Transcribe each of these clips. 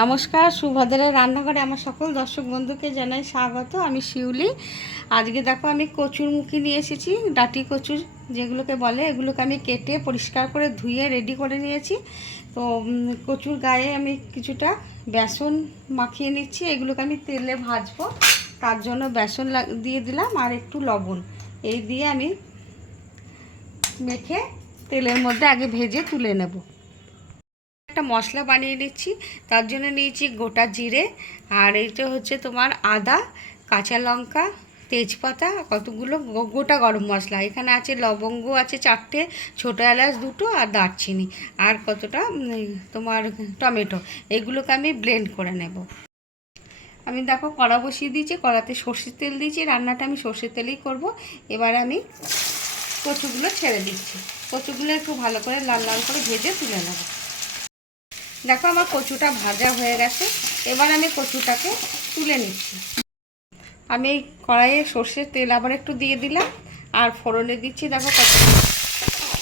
নমস্কার, সুভদ্রের রান্নাঘরে আমার সকল দর্শক বন্ধুকে জানাই স্বাগত। আমি শিউলি। আজকে দেখো আমি কচুর মুখি নিয়ে এসেছি, ডাটি কচুর যেগুলোকে বলে, এগুলোকে আমি কেটে পরিষ্কার করে ধুয়ে রেডি করে নিয়েছি। তো কচুর গায়ে আমি কিছুটা বেসন মাখিয়ে নিচ্ছি, এগুলোকে আমি তেলে ভাজবো। তার জন্য বেসন দিয়ে দিলাম আর একটু লবণ। এই দিয়ে আমি মেখে তেলের মধ্যে আগে ভেজে তুলে নেব। একটা মশলা বানিয়ে নিচ্ছি। তার জন্য নিয়েছি গোটা জিরে। আর এইটা হচ্ছে তোমার আদা, কাঁচা লঙ্কা, তেজপাতা, কতগুলো গোটা গরম মশলা। এখানে আছে লবঙ্গ আছে চারটে, ছোটো এলাচ দুটো আর দারচিনি। আর কতটা তোমার টমেটো। এগুলোকে আমি ব্লেন্ড করে নেব। আমি দেখো কড়া বসিয়ে দিয়েছি, কড়াতে সর্ষের তেল দিয়েছি। রান্নাটা আমি সর্ষের তেলেই করব। এবার আমি কচুগুলো ছেড়ে দিচ্ছি। কচুগুলো একটু ভালো করে লাল লাল করে ভেজে তুলে নেব। দেখো আমার কচুটা ভাজা হয়ে গেছে। এবার আমি কচুটাকে তুলে নিচ্ছি। আমি কড়াইয়ে সর্ষের তেল আবার একটু দিয়ে দিলাম, আর ফোড়নে দিচ্ছি দেখো কত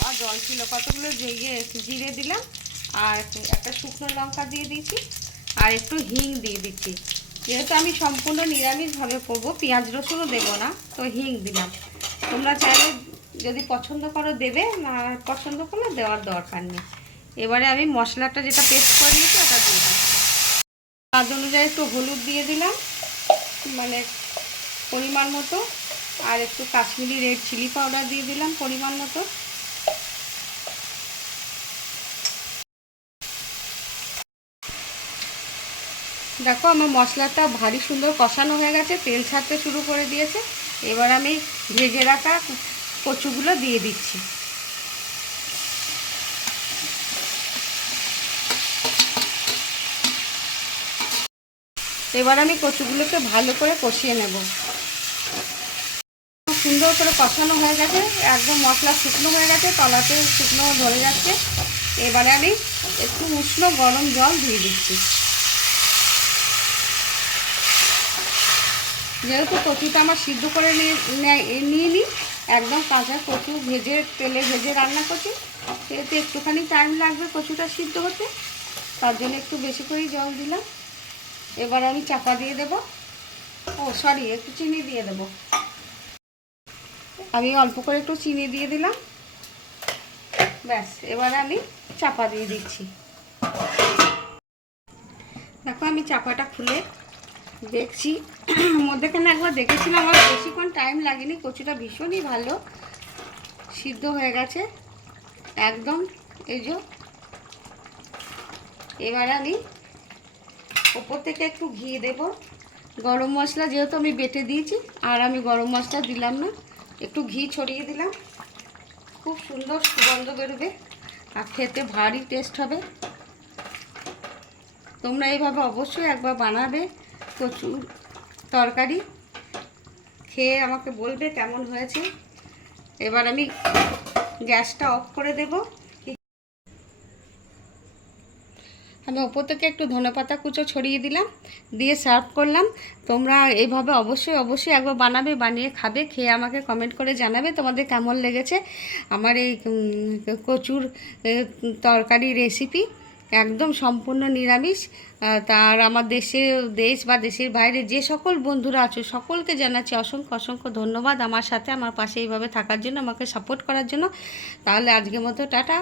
আর জল ছিল কতগুলো? জিরে জিরে দিলাম, আর একটা শুকনো লঙ্কা দিয়ে দিয়েছি, আর একটু হিং দিয়ে দিচ্ছি। যেহেতু আমি সম্পূর্ণ নিরামিষভাবে করব, পেঁয়াজ রসুনও দেবো না, তো হিং দিলাম। তোমরা চাইলে যদি পছন্দ করো দেবে, না পছন্দ করলে দেওয়ার দরকার নেই। এবারে আমি মশলাটা যেটা পেস্ট করে নিয়েছি ওটা দিয়ে দিই স্বাদ অনুযায়ী একটু হলুদ দিয়ে দিলাম মানে পরিমাণ মতো, আর একটু কাশ্মীরি রেড চিলি পাউডার দিয়ে দিলাম পরিমাণ মতো। দেখো আমার মশলাটা ভারী সুন্দর কষানো হয়ে গেছে, তেল ছাড়তে শুরু করে দিয়েছে। এবার আমি ভেজে রাখা কচুগুলো দিয়ে দিচ্ছি। এবার আমি কচুগুলোকে ভালো করে কষিয়ে নেব। সুন্দর করে কষানো হয়ে গেছে, একদম মশলা শুকনো হয়ে গেছে, তলাতে শুকনো ধরে যাচ্ছে। এবারে আমি একটু উষ্ণ গরম জল দিয়ে দিচ্ছি। যেহেতু কচুটা আমার সিদ্ধ করে নিয়ে নিই, একদম কাঁচা কচু ভেজে, তেলে ভেজে রান্না করছি। সেহেতু একটুখানি টাইম লাগবে কচুটা সিদ্ধ হতে, তার জন্য একটু বেশি করেই জল দিলাম। এবার আমি চাপা দিয়ে দেব। ও সরি একটু চিনি দিয়ে দেব। আমি অল্প করে একটু চিনি দিয়ে দিলাম। ব্যাস, এবার আমি চাপা দিয়ে দিচ্ছি। দেখো, আমি চাপাটা খুলে দেখছি। মধ্যেখানে একবার দেখেছিলাম, আমার বেশিক্ষণ টাইম লাগেনি। কচুটা ভীষণই ভালো। সিদ্ধ হয়ে গেছে। একদম, এই যে। এবার আমি ওপর থেকে একটু ঘি দেব। গরম মশলা যেহেতু আমি বেটে দিয়েছি, আর আমি গরম মশলা দিলাম না, একটু ঘি ছড়িয়ে দিলাম। খুব সুন্দর সুগন্ধ বেরোবে আর খেতে ভারী টেস্ট হবে। তোমরা এইভাবে অবশ্যই একবার বানাবে প্রচুর তরকারি। খেয়ে আমাকে বলবে কেমন হয়েছে। এবার আমি গ্যাসটা অফ করে দেবো। আমি ওপর থেকে একটু ধনেপাতা কুচো ছড়িয়ে দিলাম, দিয়ে সার্ভ করলাম। তোমরা এইভাবে অবশ্যই অবশ্যই একবার বানাবে, বানিয়ে খাবে, খেয়ে আমাকে কমেন্ট করে জানাবে তোমাদের কেমন লেগেছে আমার এই কচুর তরকারি রেসিপি একদম সম্পূর্ণ নিরামিষ। তার আমার দেশে, দেশ বা দেশের বাইরে যে সকল বন্ধুরা আছো, সকলকে জানাচ্ছি অসংখ্য অসংখ্য ধন্যবাদ আমার সাথে, আমার পাশে এইভাবে থাকার জন্য, আমাকে সাপোর্ট করার জন্য। তাহলে আজকের মতো টাটা।